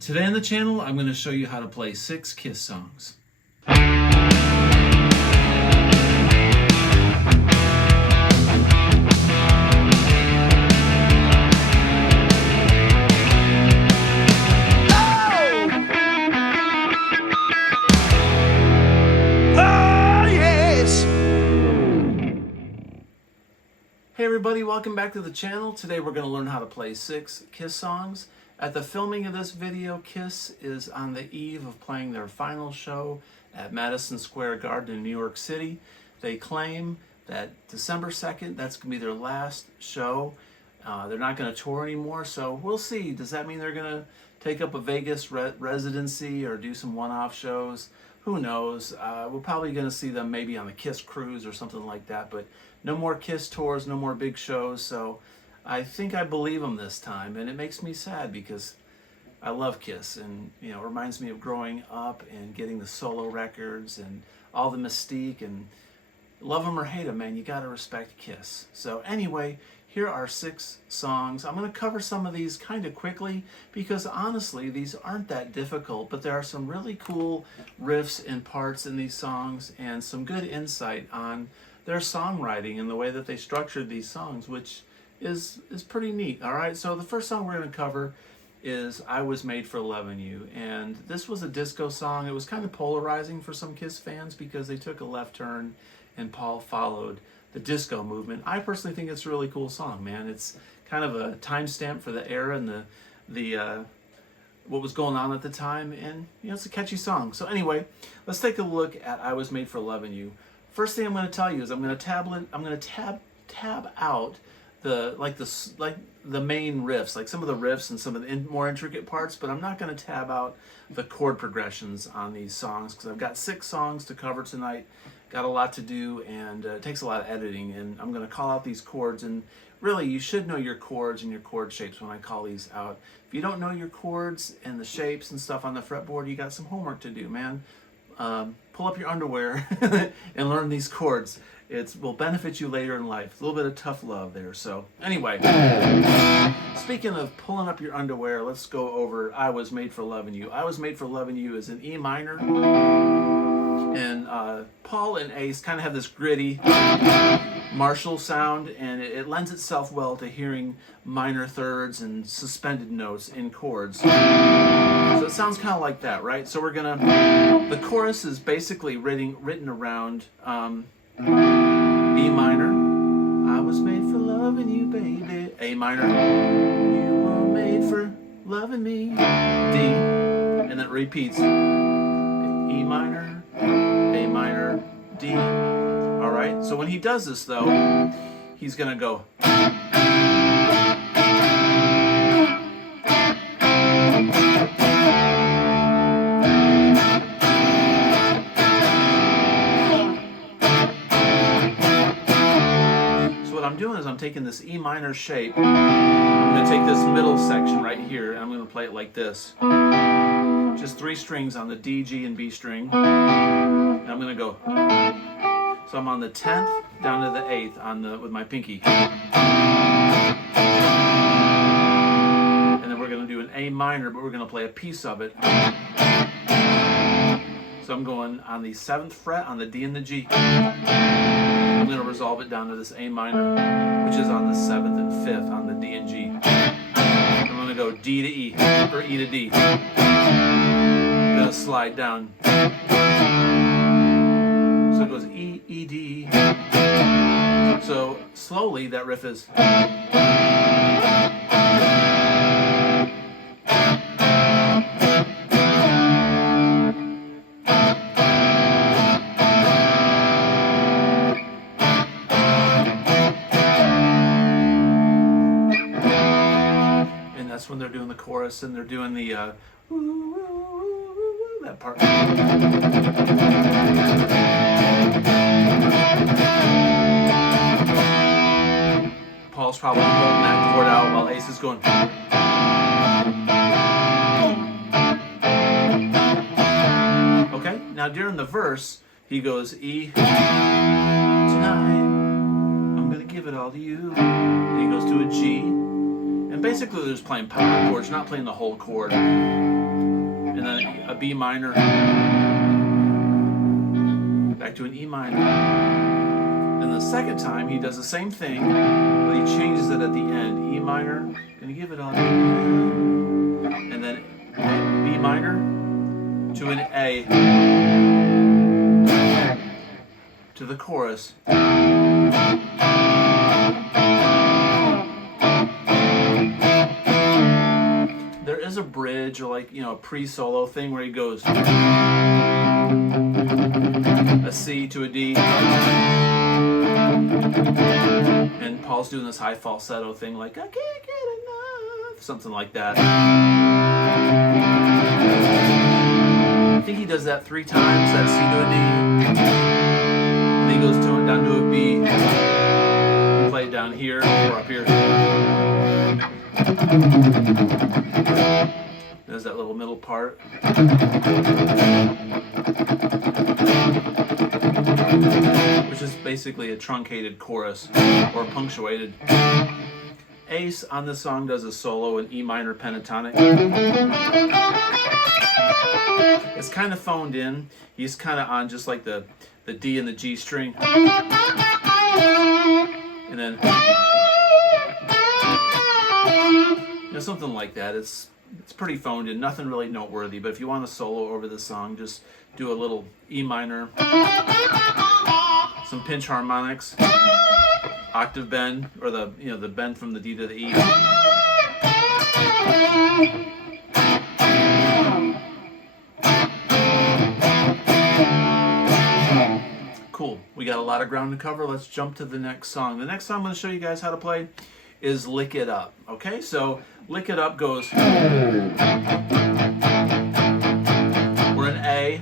Today on the channel, I'm going to show you how to play 6 Kiss songs. Hey everybody, welcome back to the channel. Today we're going to learn how to play 6 Kiss songs. At the filming of this video, Kiss is on the eve of playing their final show at Madison Square Garden in New York City. They claim that December 2nd, that's going to be their last show. They're not going to tour anymore, so we'll see. Does that mean they're going to take up a Vegas residency or do some one-off shows? Who knows? We're probably going to see them maybe on the Kiss cruise or something like that, but no more Kiss tours, no more big shows, so I think I believe them this time, and it makes me sad because I love Kiss, and it reminds me of growing up and getting the solo records and all the mystique, and love them or hate them, man, you gotta respect Kiss. So anyway, here are 6 songs. I'm going to cover some of these kind of quickly because honestly, these aren't that difficult, but there are some really cool riffs and parts in these songs and some good insight on their songwriting and the way that they structured these songs, which is pretty neat. All right, so the first song we're going to cover is I Was Made for Loving You, and this was a disco song. It was kind of polarizing for some Kiss fans because they took a left turn and Paul followed the disco movement. I personally think it's a really cool song, man. It's kind of a timestamp for the era and the what was going on at the time, and it's a catchy song. So anyway, let's take a look at I Was Made for Loving You. First thing I'm going to tell you is I'm going to tab out the main riffs, like some of the riffs and some of the more intricate parts, but I'm not going to tab out the chord progressions on these songs because I've got 6 songs to cover tonight. Got a lot to do, and it takes a lot of editing, and I'm going to call out these chords, and really you should know your chords and your chord shapes when I call these out. If you don't know your chords and the shapes and stuff on the fretboard, you got some homework to do, man. Pull up your underwear and learn these chords. It will benefit you later in life. A little bit of tough love there. So anyway, speaking of pulling up your underwear, let's go over I Was Made for Loving You. I Was Made for Loving You is in E minor. And Paul and Ace kind of have this gritty Marshall sound, and it lends itself well to hearing minor thirds and suspended notes in chords. So it sounds kind of like that, right? So the chorus is basically written around E minor, I was made for loving you, baby. A minor, you were made for loving me. D, and then it repeats. E minor, A minor, D. All right, so when he does this though, he's gonna go. I'm doing is I'm taking this E minor shape. I'm going to take this middle section right here and I'm going to play it like this. Just 3 strings on the D, G, and B string. And I'm going to go. So I'm on the 10th down to the 8th with my pinky. And then we're going to do an A minor, but we're going to play a piece of it. So I'm going on the 7th fret on the D and the G. I'm going to resolve it down to this A minor, which is on the 7th and 5th on the D and G. I'm going to go D to E, or E to D. I'm going to slide down. So it goes E, E, D. So slowly that riff is. When they're doing the chorus and they're doing the that part. Paul's probably holding that chord out while Ace is going. Okay, now during the verse, he goes E. Tonight, I'm gonna give it all to you. And he goes to a G. And basically they're just playing power chords, not playing the whole chord. and then a B minor, back to an E minor. And the second time he does the same thing, but he changes it at the end. E minor, gonna give it on, and then B minor to an A to the chorus. There is a bridge, or like, you know, a pre-solo thing where he goes a C to a D, and Paul's doing this high falsetto thing like, I can't get enough, something like that. I think he does that 3 times, that C to a D, and he goes down to a B, and play it down here or up here. There's that little middle part. Which is basically a truncated chorus, or punctuated. Ace on this song does a solo in E minor pentatonic. It's kind of phoned in. He's kind of on just like the D and the G string. And then, you know, something like that. It's pretty phoned in, nothing really noteworthy, but if you want a solo over the song, just do a little E minor, some pinch harmonics, octave bend, or the bend from the D to the E. Cool. We got a lot of ground to cover. Let's jump to the next song. The next song I'm going to show you guys how to play is Lick It Up. Okay, so Lick It Up goes, we're in A,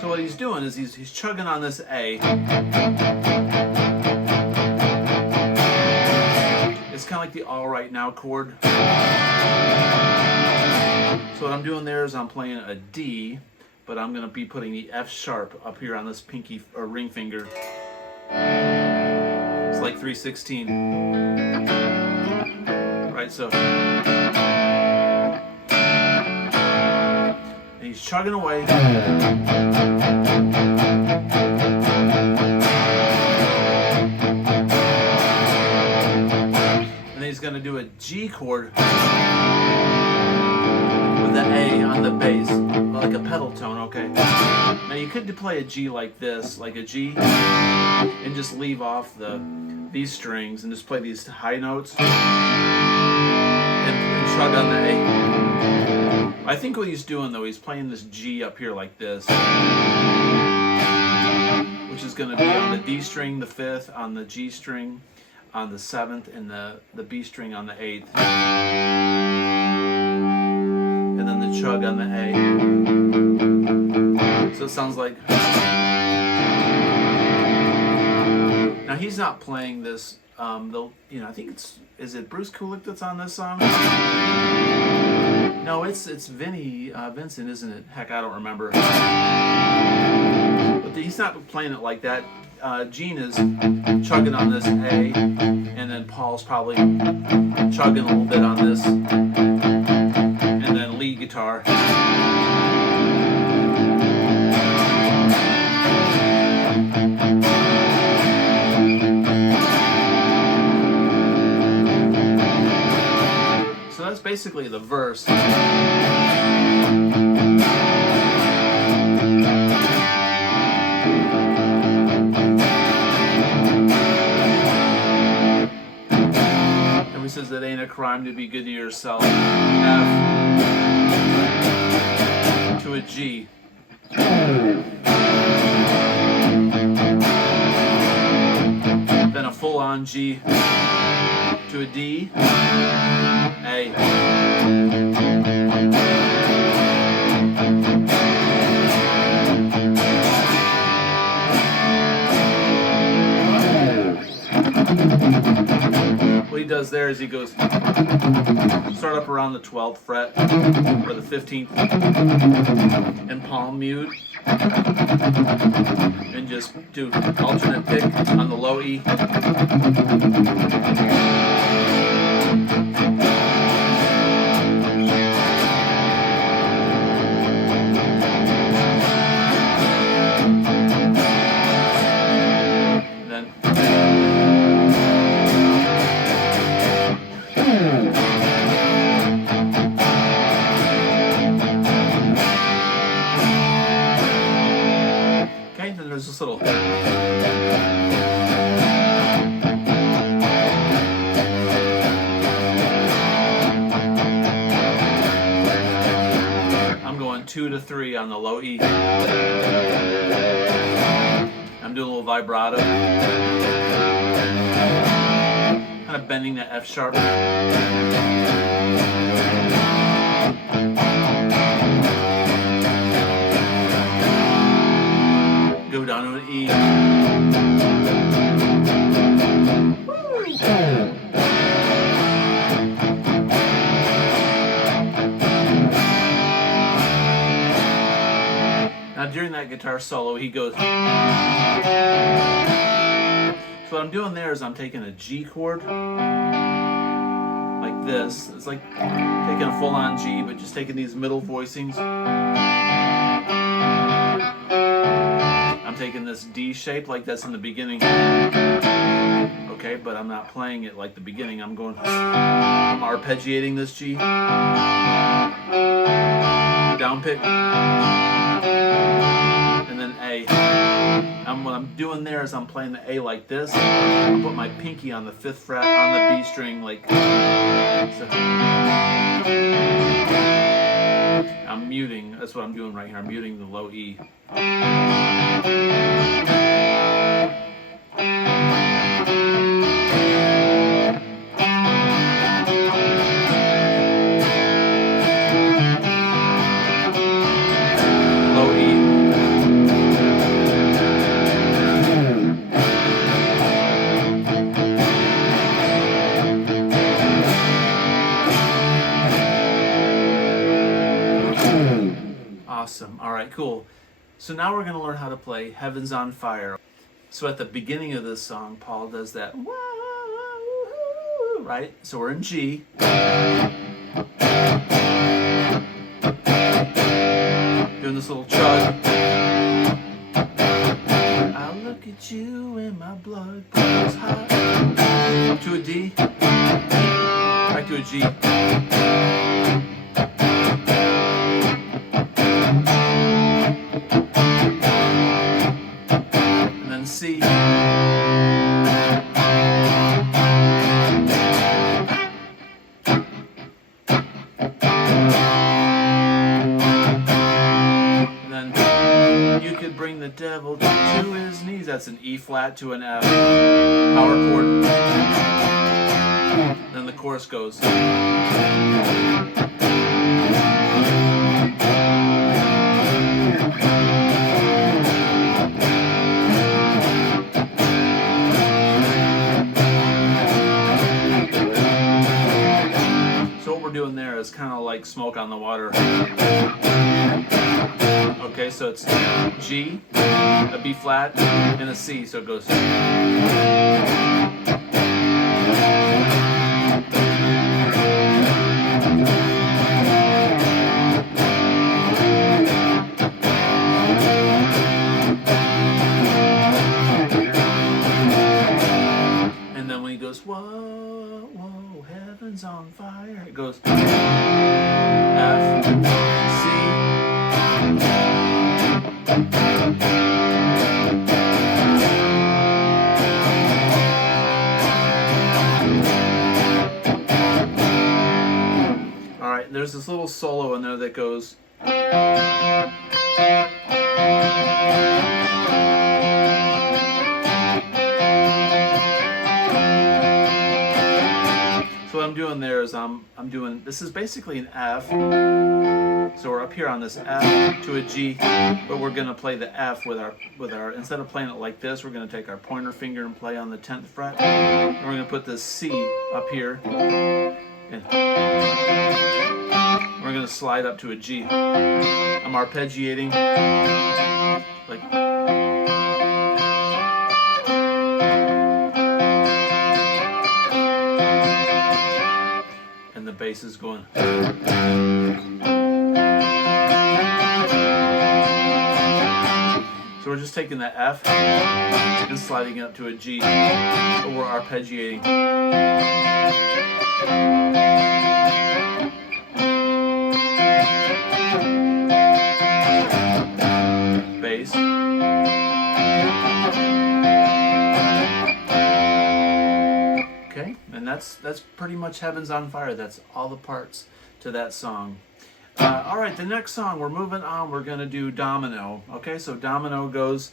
so what he's doing is he's chugging on this A. It's kind of like the all right now chord. So what I'm doing there is I'm playing a D, but I'm going to be putting the F sharp up here on this pinky or ring finger. It's like 3/16. Right, so. And he's chugging away. He's going to do a G chord with the A on the bass, like a pedal tone, okay? Now you could play a G like this, like a G, and just leave off these strings and just play these high notes and chug on the A. I think what he's doing though, he's playing this G up here like this, which is going to be on the D string, the 5th, on the G string, on the 7th, and the B string on the 8th, and then the chug on the A. So it sounds like. Now he's not playing this. I think is it Bruce Kulick that's on this song? No, it's Vincent, isn't it? Heck, I don't remember. But he's not playing it like that. Gene is chugging on this A, and then Paul's probably chugging a little bit on this, and then lead guitar. So that's basically the verse. He says it ain't a crime to be good to yourself. F to a G. Then a full-on G to a D. A. What he does there is he goes, and Start up around the 12th fret or the 15th and palm mute, and just do alternate pick on the low E. There's this little I'm going 2 to 3 on the low E. I'm doing a little vibrato, kind of bending the F sharp. Go down to an E. Now during that guitar solo, he goes. So what I'm doing there is I'm taking a G chord, like this. It's like taking a full-on G, but just taking these middle voicings. I'm taking this D shape like that's in the beginning. Okay, but I'm not playing it like the beginning. I'm arpeggiating this G. Down pick. And then A. What I'm doing there is I'm playing the A like this. I'll put my pinky on the 5th fret on the B string like so. I'm muting. That's what I'm doing right here. I'm muting the low E. Low E. Awesome. All right, cool. So now we're going to learn how to play Heaven's on Fire. So at the beginning of this song, Paul does that, right? So we're in G. Doing this little chug. I look at you and my blood goes hot. Up to a D. Back to a G. C. And then you could bring the devil to his knees. That's an E flat to an F. Power chord. Then the chorus goes. Doing there is kind of like Smoke on the Water. Okay, so it's G, a B flat, and a C, so it goes. And then when he goes, whoa, whoa, heaven's on fire, it goes F, C. All right, there's this little solo in there that goes. So what I'm doing there is I'm doing, this is basically an F. So we're up here on this F to a G, but we're going to play the F with our, instead of playing it like this, we're going to take our pointer finger and play on the 10th fret. And we're going to put this C up here. And we're going to slide up to a G. I'm arpeggiating like, and the bass is going. So we're just taking that F and sliding it up to a G, but we're arpeggiating. Bass. Okay, and that's pretty much Heaven's on Fire. That's all the parts to that song. All right, the next song, we're moving on. We're going to do Domino. Okay, so Domino goes,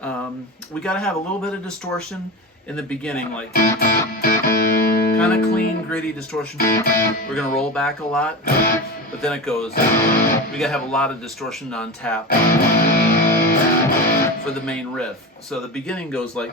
we got to have a little bit of distortion in the beginning, like kind of clean, gritty distortion. We're going to roll back a lot, but then it goes, we got to have a lot of distortion on tap for the main riff. So the beginning goes like,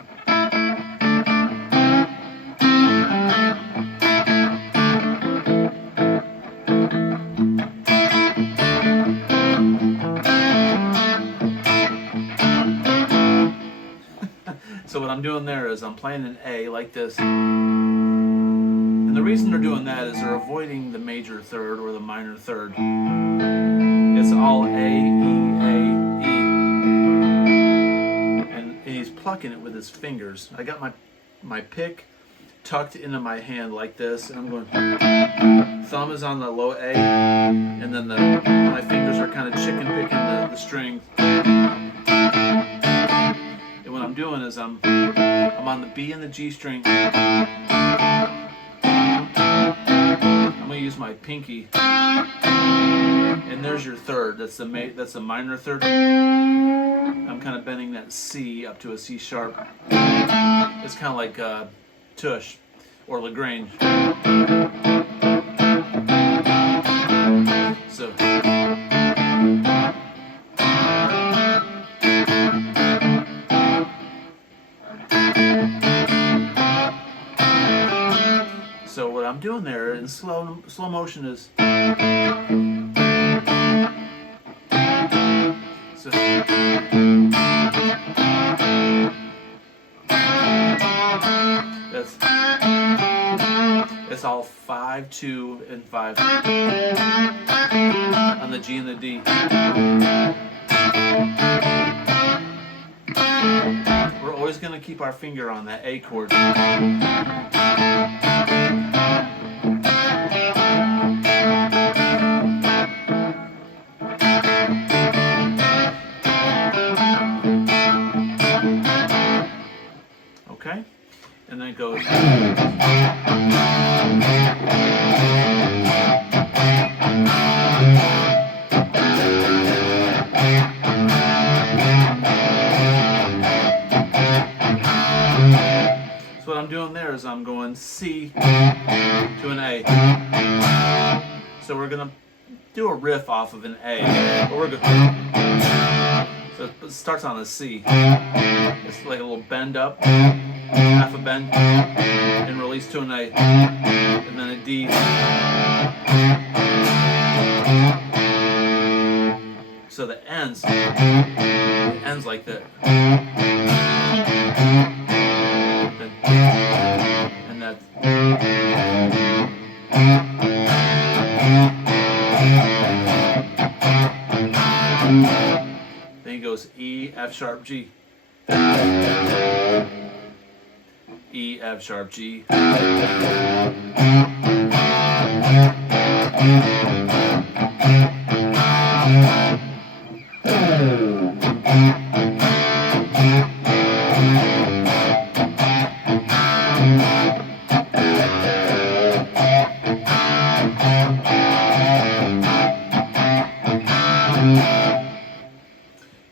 so what I'm doing there is I'm playing an A like this. And the reason they're doing that is they're avoiding the major third or the minor third. It's all A, E, A, E. And he's plucking it with his fingers. I got my pick tucked into my hand like this, and I'm going, thumb is on the low A, and then my fingers are kind of chicken picking the string. What I'm doing is I'm on the B and the G string. I'm going to use my pinky, and there's your third. That's the minor third. I'm kind of bending that C up to a C sharp. It's kind of like tush or Lagrange. So. So what I'm doing there in slow motion is, so that's all 5, 2, and 5 on the G and the D. We're always going to keep our finger on that A chord. Okay, and then it goes. So what I'm doing there is I'm going C to an A. So we're gonna do a riff off of an A, but we're gonna. So it starts on a C. It's like a little bend up, half a bend, and release to an A, and then a D. So the ends like that. And that. Then he goes E, F sharp, G. E, F sharp, G.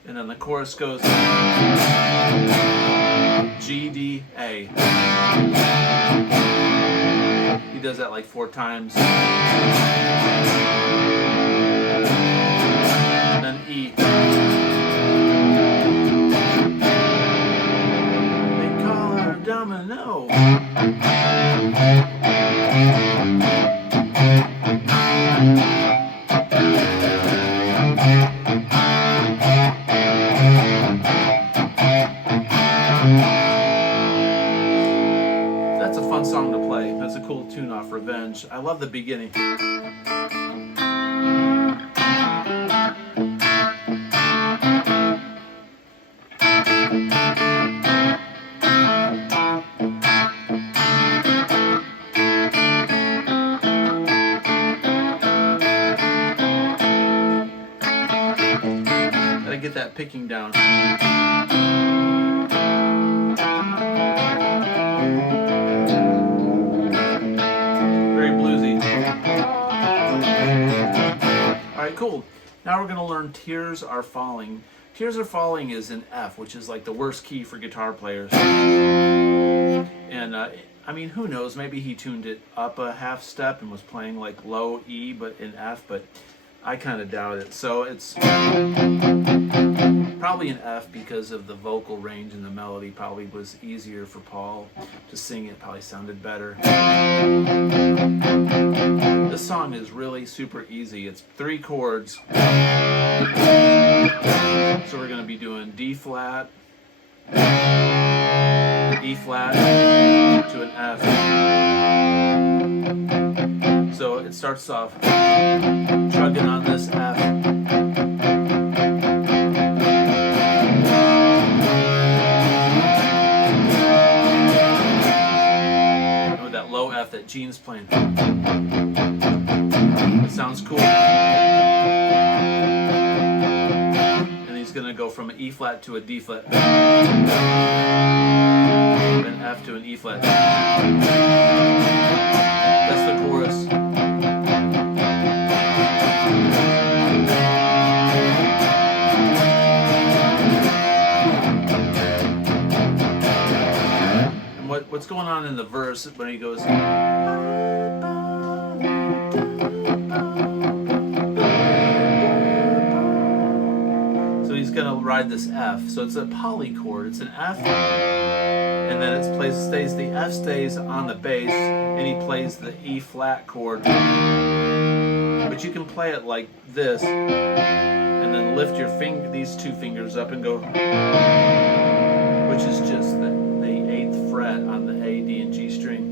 And then the chorus goes G, D, A. He does that like 4 times. And then E. They call her Domino. bunch. I love the beginning. Gotta get that picking down. Very bluesy. Alright, cool. Now we're going to learn Tears Are Falling. Tears Are Falling is in F, which is like the worst key for guitar players. And I mean, who knows? Maybe he tuned it up a half step and was playing like low E, but in F, but I kind of doubt it. So it's probably an F because of the vocal range, and the melody probably was easier for Paul to sing. It probably sounded better. This song is really super easy. It's 3 chords. So we're going to be doing D flat, E flat to an F. So it starts off chugging on this F. And with that low F that Gene's playing. It sounds cool. And he's going to go from an E flat to a D flat. Then F to an E flat. That's the chorus. And what's going on in the verse when he goes, so he's gonna ride this F. So it's a poly chord. It's an F, and then the F stays on the bass, and he plays the E flat chord. But you can play it like this, and then lift your these 2 fingers up and go, which is just the 8th fret on the A, D, and G string.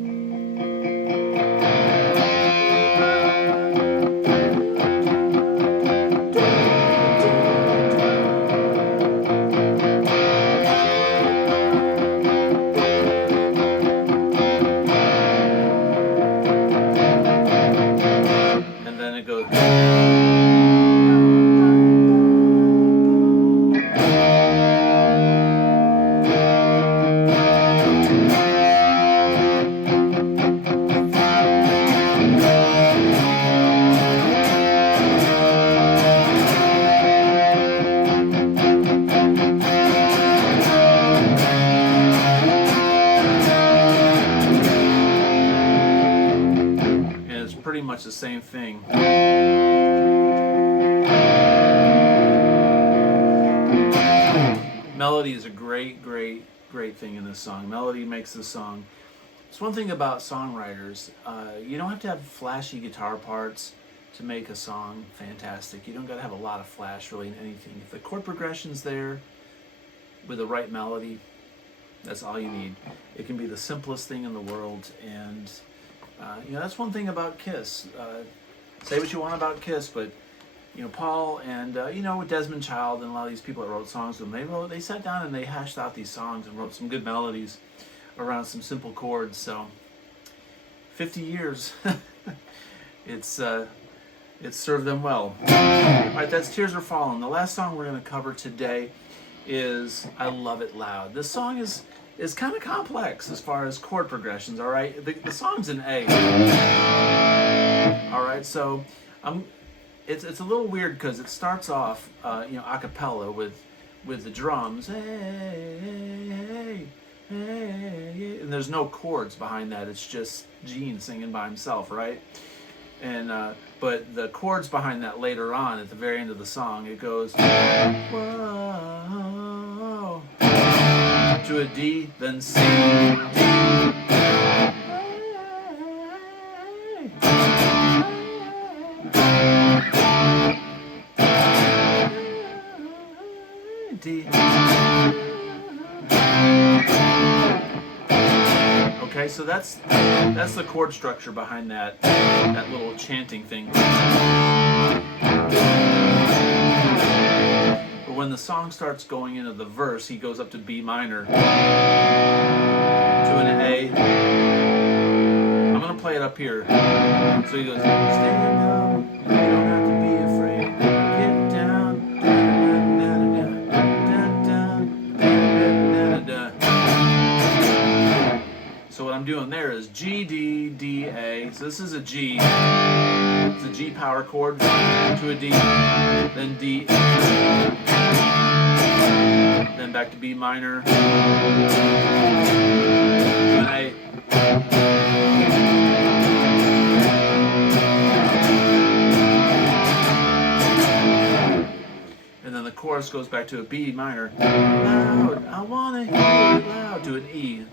Pretty much the same thing. Melody is a great thing in this song. Melody makes this song. It's one thing about songwriters. You don't have to have flashy guitar parts to make a song fantastic. You don't got to have a lot of flash really in anything. If the chord progression's there with the right melody, that's all you need. It can be the simplest thing in the world, and that's one thing about Kiss. Say what you want about Kiss, but Paul and Desmond Child and a lot of these people that wrote songs with them, they sat down and they hashed out these songs and wrote some good melodies around some simple chords. So 50 years, it's served them well. All right, that's Tears Are Falling. The last song we're going to cover today is I Love It Loud. This song is kind of complex as far as chord progressions, all right? The song's in A. All right, so it's a little weird because it starts off, a cappella with the drums, hey, and there's no chords behind that. It's just Gene singing by himself, right? And but the chords behind that later on at the very end of the song, it goes whoa to a D, then C, D. Okay, Okay, so that's the chord structure behind that little chanting thing. But when the song starts going into the verse, he goes up to B minor to an A. I'm gonna play it up here. So he goes, stand up, you don't have to be afraid. Get down, so what I'm doing there is G, D, D, A. So this is a G. It's a G power chord to a D, then D, then back to B minor, to an A. And then the chorus goes back to a B minor. Loud, I wanna hear it loud, to an E.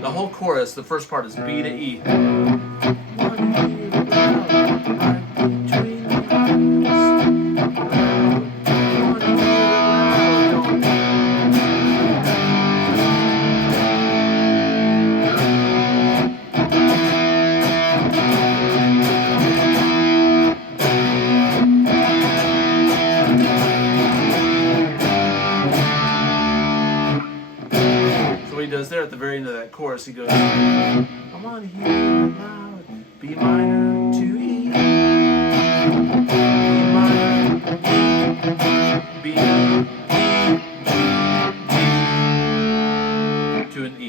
The whole chorus, the first part is B to E. Wanna hear it loud, right between the eyes. Loud, wanna hear it loud, what he does there at the very end of that chorus, he goes, I want to hear it loud, B minor to E, B minor, E, B, E, to an E.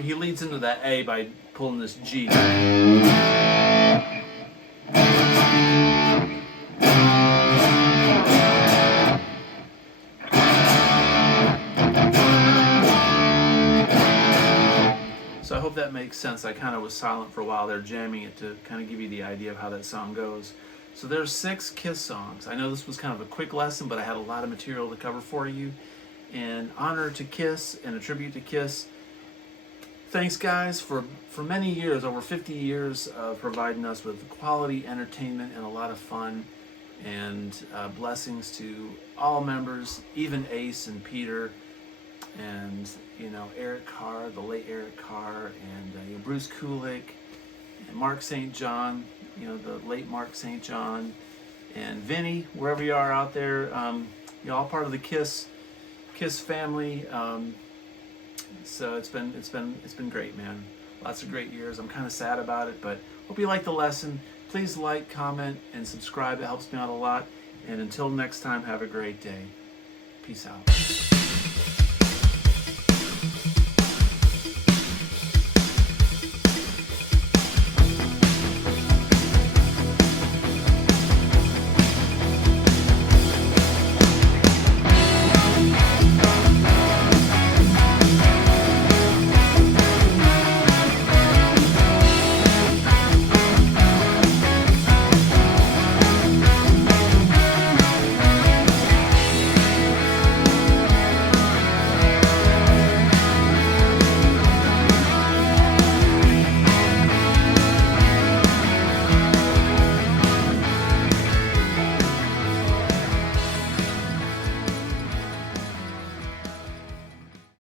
He leads into that A by pulling this G. So I hope that makes sense. I kind of was silent for a while there, jamming it to kind of give you the idea of how that song goes. So there's 6 Kiss songs. I know this was kind of a quick lesson, but I had a lot of material to cover for you. In honor to Kiss and a tribute to Kiss, thanks guys for many years, over 50 years of providing us with quality entertainment and a lot of fun, and blessings to all members, even Ace and Peter, and Eric Carr, the late Eric Carr, and Bruce Kulick, and Mark St. John, the late Mark St. John, and Vinny, wherever you are out there, all part of the Kiss family. So it's been great, man. Lots of great years. I'm kind of sad about it, but hope you like the lesson. Please like, comment, and subscribe. It helps me out a lot. And until next time, have a great day. Peace out.